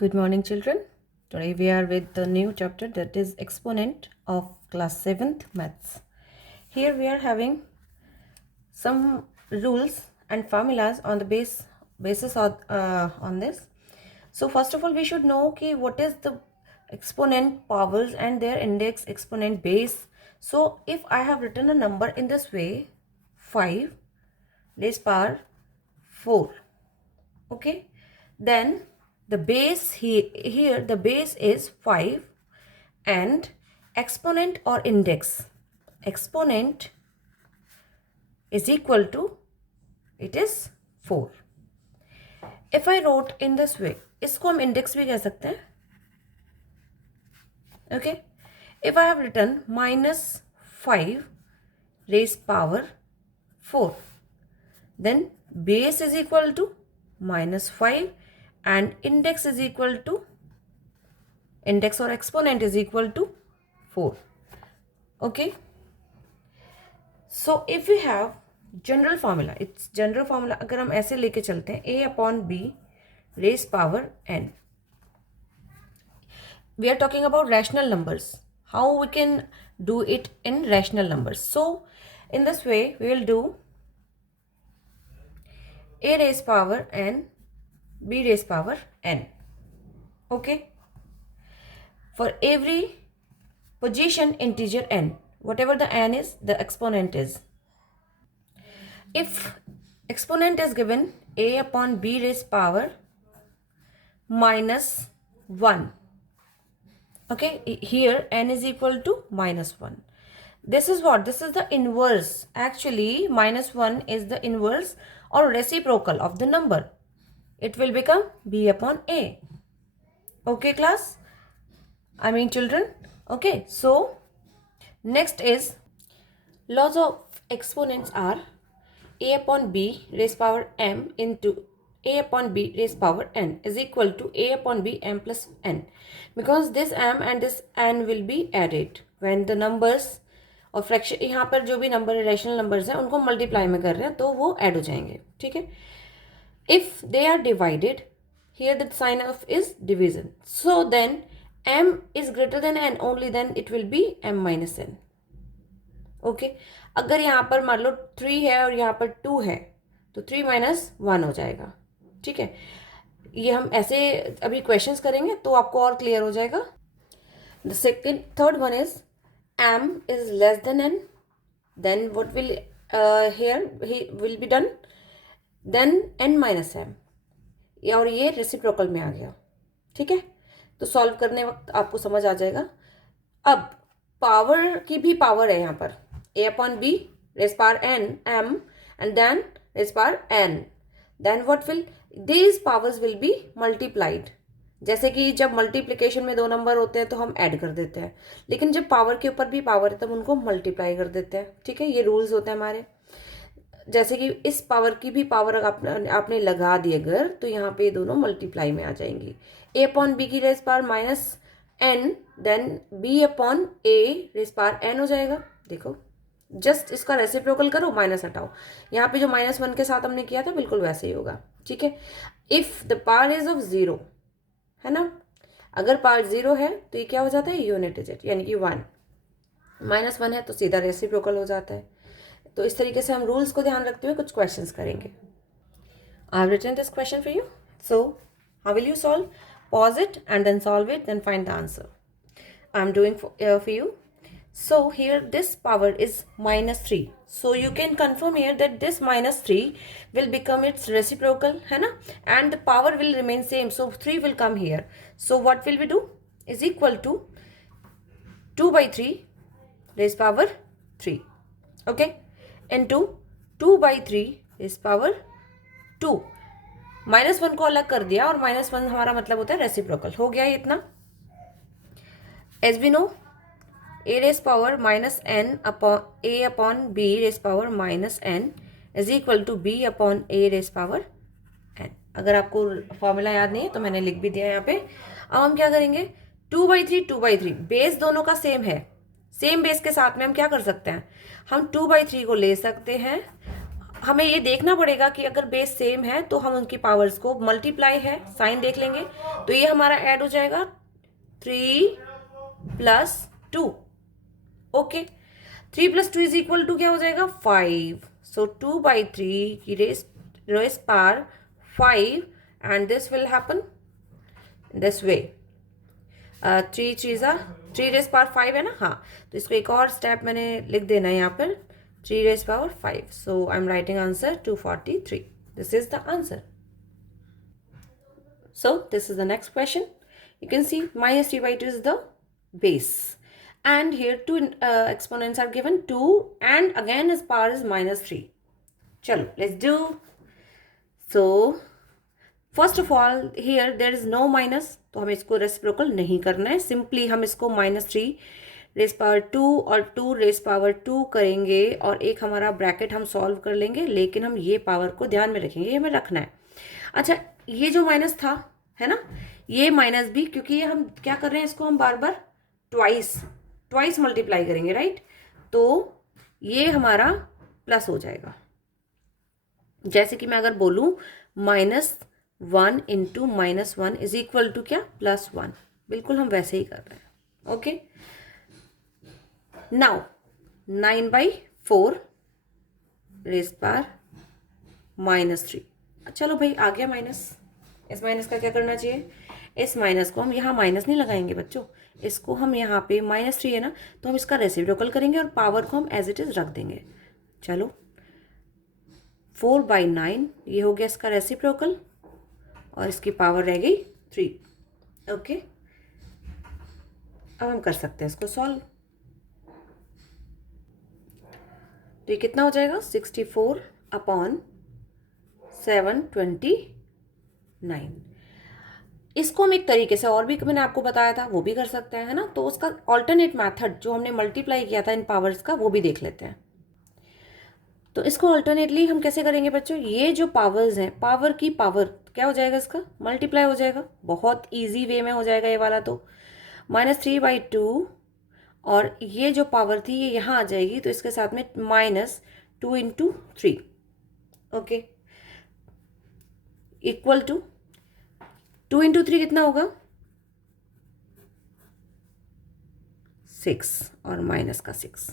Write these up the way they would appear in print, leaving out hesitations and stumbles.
Good morning, children. Today we are with the new chapter, that is exponent of class 7th maths. Here we are having some rules and formulas on the basis of on this. So first of all, we should know what is the exponent powers and their index, exponent, base. So if I have written a number in this way, 5 raised power 4, okay, then the base here the base is 5 and exponent or exponent is equal to, it is 4. if I wrote in this way, इसको हम index भी कह सकते हैं. okay, if I have written -5 raised power 4, then base is equal to -5 and index is equal to, index or exponent is equal to 4. okay, so if we have general formula, it's general formula अगर हम ऐसे लेके चलते हैं, a upon b raise power n. we are talking about rational numbers, how we can do it in rational numbers. So in this way we will do a raised power n, b raised power n. okay, for every position integer n, whatever the n is, the exponent is. if exponent is given a upon b raised power -1, okay, here n is equal to -1. this is what, this is the inverse. Actually -1 is the inverse or reciprocal of the number. it will become b upon a. okay class, I mean children. okay, so next is laws of exponents are a upon b raised power m into a upon b raised power n is equal to a upon b m plus n, because this m and this n will be added when the numbers और fraction, यहाँ पर जो भी number rational numbers हैं उनको multiply में कर रहे हैं तो वो ऐड हो जाएंगे. ठीक है, if they are divided, here the sign of is division, so then m is greater than n, only then it will be m minus n. okay, अगर यहाँ पर मान लो 3 है और यहाँ पर 2 है तो 3 माइनस 1 हो जाएगा. ठीक है, ये हम ऐसे अभी क्वेश्चंस करेंगे तो आपको और क्लियर हो जाएगा. The second third one is m is less than n, then what will here will be done, then n minus m, और ये रेसिप्रोकल में आ गया. ठीक है, तो सॉल्व करने वक्त आपको समझ आ जाएगा. अब पावर की भी पावर है यहाँ पर, a upon b raised power n m and then raised power n, then what will, these powers will be multiplied. जैसे कि जब मल्टीप्लिकेशन में दो नंबर होते हैं तो हम ऐड कर देते हैं, लेकिन जब पावर के ऊपर भी पावर है तब उनको मल्टीप्लाई कर देते हैं. ठीक है, ये रूल्स होते हैं हमारे. जैसे कि इस पावर की भी पावर आपने लगा दी अगर, तो यहाँ पे दोनों मल्टीप्लाई में आ जाएंगी. a अपॉन बी की raise power minus n, then b upon a raise power n हो जाएगा. देखो, जस्ट इसका रेसिप्रोकल करो, माइनस हटाओ. यहाँ पे जो -1 के साथ हमने किया था बिल्कुल वैसे ही होगा. ठीक है, if the power is of 0 है ना, अगर पावर 0 है तो ये क्या हो जाता है, यूनिट डिजिट, यानी कि 1. -1 है तो सीधा रेसिप्रोकल हो जाता है. तो इस तरीके से हम रूल्स को ध्यान रखते हुए कुछ क्वेश्चंस करेंगे. I have written this question for you, so how will you solve? Pause it and then solve it, then find the answer. I am doing for you. So here this power is -3. So you can confirm here that this -3 will become its reciprocal, है ना, and the power will remain same. So 3 will come here. So what will we do? Is equal to 2/3 raised power 3. Okay, into 2/3 raised power 2. -1 को अलग कर दिया और -1 हमारा मतलब होता है रेसिप्रोकल. हो गया इतना. As we know, a raised power minus n upon a upon b raised power minus n is equal to b upon a raised power n. अगर आपको फॉर्मूला याद नहीं है तो मैंने लिख भी दिया यहाँ पे. अब हम क्या करेंगे, 2/3 बेस दोनों का सेम है. सेम बेस के साथ में हम क्या कर सकते हैं, हम 2/3 को ले सकते हैं हमें ये देखना पड़ेगा कि अगर बेस सेम है तो हम उनकी पावर्स को मल्टीप्लाई है, साइन देख लेंगे, तो ये हमारा ऐड हो जाएगा 3 + 2। ओके, 3 + 2 इज इक्वल टू क्या हो जाएगा 5। सो 2/3 की raise power 5 and this will happen this way. 3 raise power 5 है ना, हाँ, तो इसको एक और स्टेप मैंने लिख देना है यहाँ पर 3 raise power 5। So I am writing answer 243। This is the answer. So this is the next question. You can see -3/2 is the base, and here two exponents are given, 2 and again his power is -3. Chalo, let's do. So first of all here there is no minus, तो हमें इसको reciprocal नहीं करना है, simply हम इसको -3 race power 2 और 2 raise power 2 करेंगे और एक हमारा ब्रैकेट हम सॉल्व कर लेंगे, लेकिन हम ये पावर को ध्यान में रखेंगे, ये हमें रखना है. अच्छा, ये जो माइनस था है ना, ये माइनस भी, क्योंकि ये हम क्या कर रहे हैं, इसको हम बार बार ट्वाइस मल्टीप्लाई करेंगे, राइट, तो ये हमारा प्लस हो जाएगा. जैसे कि मैं अगर बोलूं -1 × -1 इज इक्वल टू क्या, +1, बिल्कुल हम वैसे ही कर रहे हैं. Okay, now 9/4 raise power -3. चलो भाई, आ गया माइनस. इस माइनस का क्या करना चाहिए, इस माइनस को हम यहाँ माइनस नहीं लगाएंगे बच्चों, इसको हम यहाँ पे -3 है ना, तो हम इसका रेसिप्रोकल करेंगे और पावर को हम एज इट इज रख देंगे. चलो, 4/9 ये हो गया इसका रेसिप्रोकल और इसकी पावर रह गई 3. ओके, अब हम कर सकते हैं इसको सॉल्व. तो ये कितना हो जाएगा, 64/729. इसको हम एक तरीके से और भी मैंने आपको बताया था वो भी कर सकते हैं, है ना, तो उसका ऑल्टरनेट मेथड जो हमने मल्टीप्लाई किया था इन पावर्स का, वो भी देख लेते हैं. तो इसको अल्टरनेटली हम कैसे करेंगे बच्चों, ये जो पावर्स हैं, पावर की पावर क्या हो जाएगा, इसका मल्टीप्लाई हो जाएगा. बहुत इजी वे में हो जाएगा ये वाला. तो -3/2 और ये जो पावर थी ये यहाँ आ जाएगी, तो इसके साथ में -2 × 3. ओके, इक्वल टू 2 × 3 कितना होगा, 6 और माइनस का 6.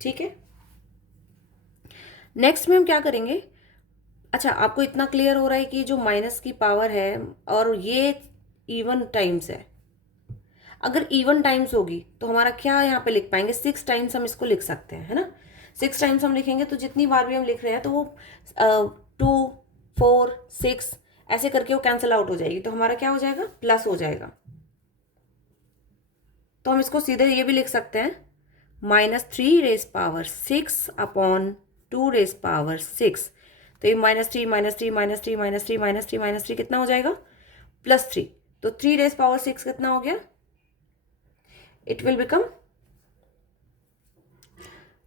ठीक है, नेक्स्ट में हम क्या करेंगे. अच्छा, आपको इतना क्लियर हो रहा है कि जो माइनस की पावर है और ये इवन टाइम्स है, अगर इवन टाइम्स होगी तो हमारा क्या यहाँ पे लिख पाएंगे, 6 टाइम्स हम इसको लिख सकते हैं, है ना. 6 टाइम्स हम लिखेंगे तो जितनी बार भी हम लिख रहे हैं तो वो 2 4 6 ऐसे करके वो कैंसिल आउट हो जाएगी, तो हमारा क्या हो जाएगा, प्लस हो जाएगा. तो हम इसको सीधे ये भी लिख सकते हैं -3 रेस पावर 6/2 रेस पावर 6. तो ये -3 -3 -3 -3 -3 -3 कितना हो जाएगा, +3. तो 3 रेस पावर 6 कितना हो गया, इट विल बिकम,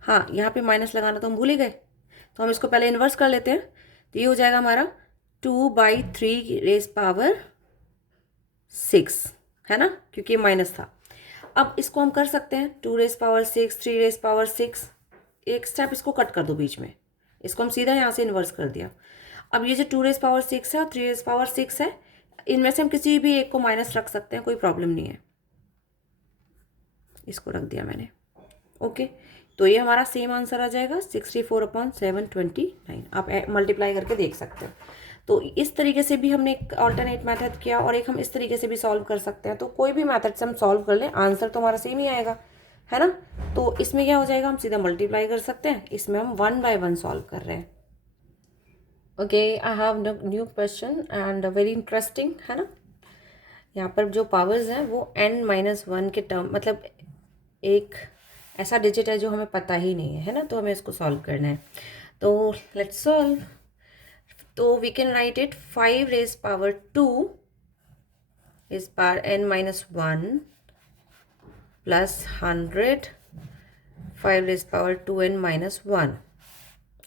हाँ यहाँ पे माइनस लगाना तो हम भूल ही गए, तो हम इसको पहले इन्वर्स कर लेते हैं. तो ये हो जाएगा हमारा 2/3 रेस पावर 6, है ना, क्योंकि ये माइनस था. अब इसको हम कर सकते हैं 2 रेस पावर 6, 3 रेस पावर 6. एक स्टेप इसको कट कर दो बीच में, इसको हम सीधा यहाँ से इन्वर्स कर दिया. अब ये जो 2 रेस पावर 6 है और 3 रेस पावर 6 है, इनमें से हम किसी भी एक को माइनस रख सकते हैं, कोई प्रॉब्लम नहीं है. इसको रख दिया मैंने. ओके, तो ये हमारा सेम आंसर आ जाएगा 64/729. आप मल्टीप्लाई करके देख सकते हैं. तो इस तरीके से भी हमने एक ऑल्टरनेट मेथड किया और एक हम इस तरीके से भी सॉल्व कर सकते हैं. तो कोई भी मेथड से हम सॉल्व कर लें, आंसर तो हमारा सेम ही आएगा, है ना. तो इसमें क्या हो जाएगा, हम सीधा मल्टीप्लाई कर सकते हैं, इसमें हम 1 by 1 सॉल्व कर रहे हैं. Okay, I have new question and very interesting, है ना. यहाँ पर जो पावर्स हैं वो n-1 के टर्म, मतलब एक ऐसा डिजिट है जो हमें पता ही नहीं है ना, तो हमें इसको सॉल्व करना है. तो लेट्स सॉल्व. तो we can write it 5 raise power 2 raise power n-1 plus 100 5 raise power 2n-1.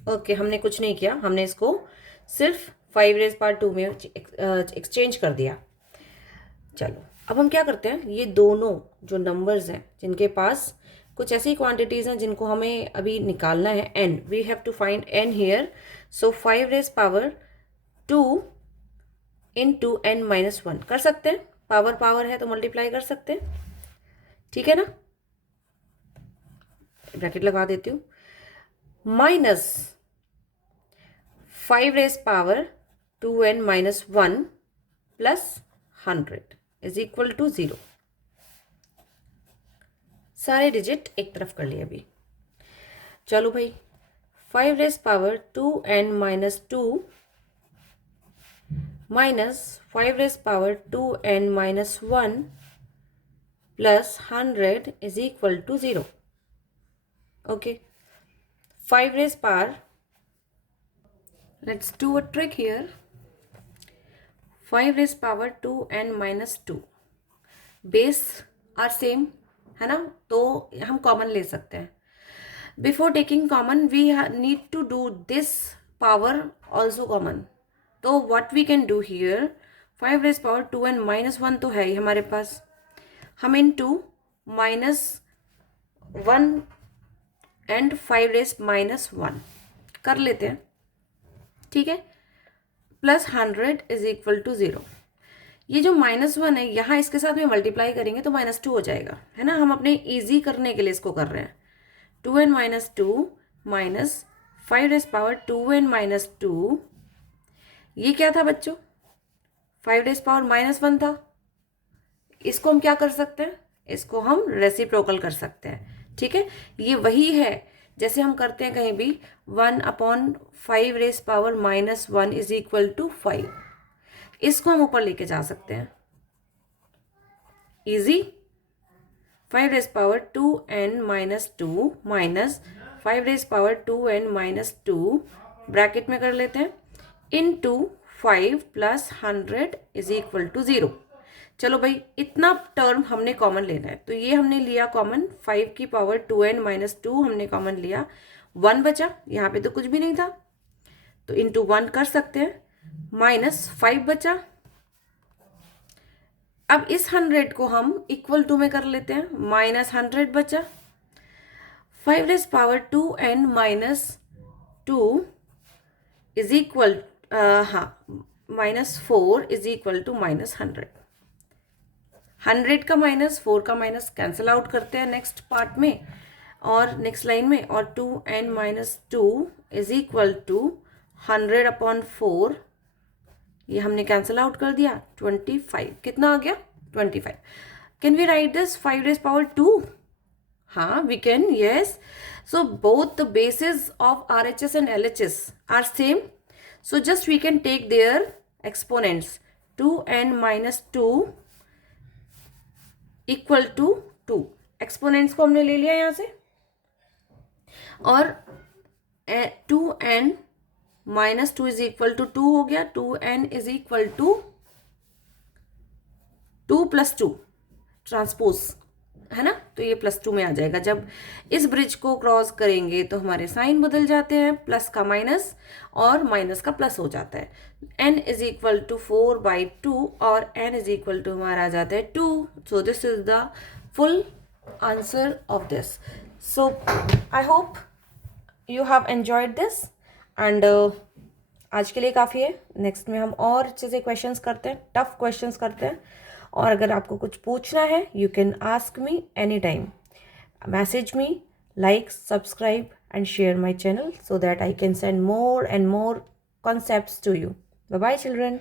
Okay, हमने कुछ नहीं किया, हमने इसको सिर्फ 5 रेस पावर 2 में एक्सचेंज कर दिया. चलो, अब हम क्या करते हैं, ये दोनों जो नंबर्स हैं जिनके पास कुछ ऐसी क्वांटिटीज़ हैं जिनको हमें अभी निकालना है n, we have to find n here. So 5 raise power 2 into n-1 कर सकते हैं. पावर पावर है तो मल्टीप्लाई कर सकते हैं. ठीक है ना, ब्रैकेट लगा देती हूँ. Minus 5 raise power 2n-1 plus 100 is equal to 0. सारे डिजिट एक तरफ कर लिए अभी. चलो भाई, 5 raise power 2n-2 minus 5 raise power 2n-1 plus 100 is equal to 0. Okay, 5 raised power, let's do a trick here. 5 raised power 2n-2 base are same है ना, तो हम कॉमन ले सकते हैं. Before taking common we need to do this power also common. तो what we can do here, 5 raised power 2n-1 तो है ही हमारे पास. हम इनटू -1 एंड 5 raised -1 कर लेते हैं. ठीक है, प्लस 100 इज इक्वल टू 0. ये जो -1 है यहाँ इसके साथ में मल्टीप्लाई करेंगे तो -2 हो जाएगा, है ना. हम अपने इजी करने के लिए इसको कर रहे हैं. 2n-2 minus 5 raised power 2n-2, ये क्या था बच्चों, 5 raised पावर -1 था. इसको हम क्या कर सकते हैं, इसको हम रेसिप्रोकल कर सकते हैं. ठीक है, ये वही है जैसे हम करते हैं कहीं भी 1/5 raise power -1 is equal to 5. इसको हम ऊपर लेके जा सकते हैं. Easy. 5 raise power 2n-2 minus 5 raise power 2n-2 bracket में कर लेते हैं into 5 plus 100 is equal to 0. चलो भाई, इतना टर्म हमने कॉमन लेना है, तो ये हमने लिया कॉमन. 5 की पावर 2n-2 हमने कॉमन लिया. 1 बचा, यहाँ पे तो कुछ भी नहीं था तो इंटू 1 कर सकते हैं. माइनस 5 बचा. अब इस 100 को हम इक्वल टू में कर लेते हैं. -100 बचा. 5 raise power 2n-2 is equal -4 is equal to -100. 100 का माइनस 4 का माइनस कैंसिल आउट करते हैं नेक्स्ट पार्ट में और नेक्स्ट लाइन में. और 2n-2 इज इक्वल टू 100/4, ये हमने कैंसिल आउट कर दिया. 25 कितना आ गया, 25. Can we write this 5 raise power 2? हाँ we can, yes. So both the basis of RHS and LHS are same, so just we can take their exponents. 2n-2 equal to 2. Exponents को हमने ले लिया यहाँ से और 2n-2 इज इक्वल टू 2 हो गया. 2n is equal to 2 + 2 transpose, है ना. तो ये +2 में आ जाएगा. जब इस ब्रिज को क्रॉस करेंगे तो हमारे साइन बदल जाते हैं, प्लस का माइनस और माइनस का प्लस हो जाता है. n इज इक्वल टू 4/2 और n इज इक्वल टू हमारा आ जाता है 2. So this is the full answer of this. So I hope you have enjoyed this and आज के लिए काफ़ी है. नेक्स्ट में हम और अच्छे से क्वेश्चंस करते हैं, टफ क्वेश्चंस करते हैं. और अगर आपको कुछ पूछना है you can ask me any time. Message me, like, subscribe and share my channel so that I can send more and more concepts to you. Bye bye children.